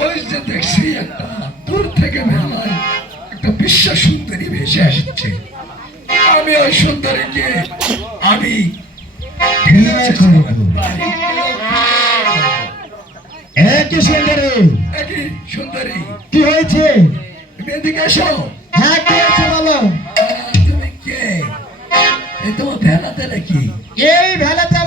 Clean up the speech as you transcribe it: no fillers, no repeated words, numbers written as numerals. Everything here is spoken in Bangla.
ওই যে দেখছি একটা দূর থেকে মেলায় একটা বিশ্ব সুন্দরী ভেসে আসছে। আমি ওই সুন্দরীকে আমি একই সুন্দরী। একই সুন্দরী কি হয়েছে? তুমি এদিকে এসো। হ্যাঁ, কি হয়েছে বলো। তুমি কে? এই তোমার ভেলাতে নাকি? এই ভেলাতে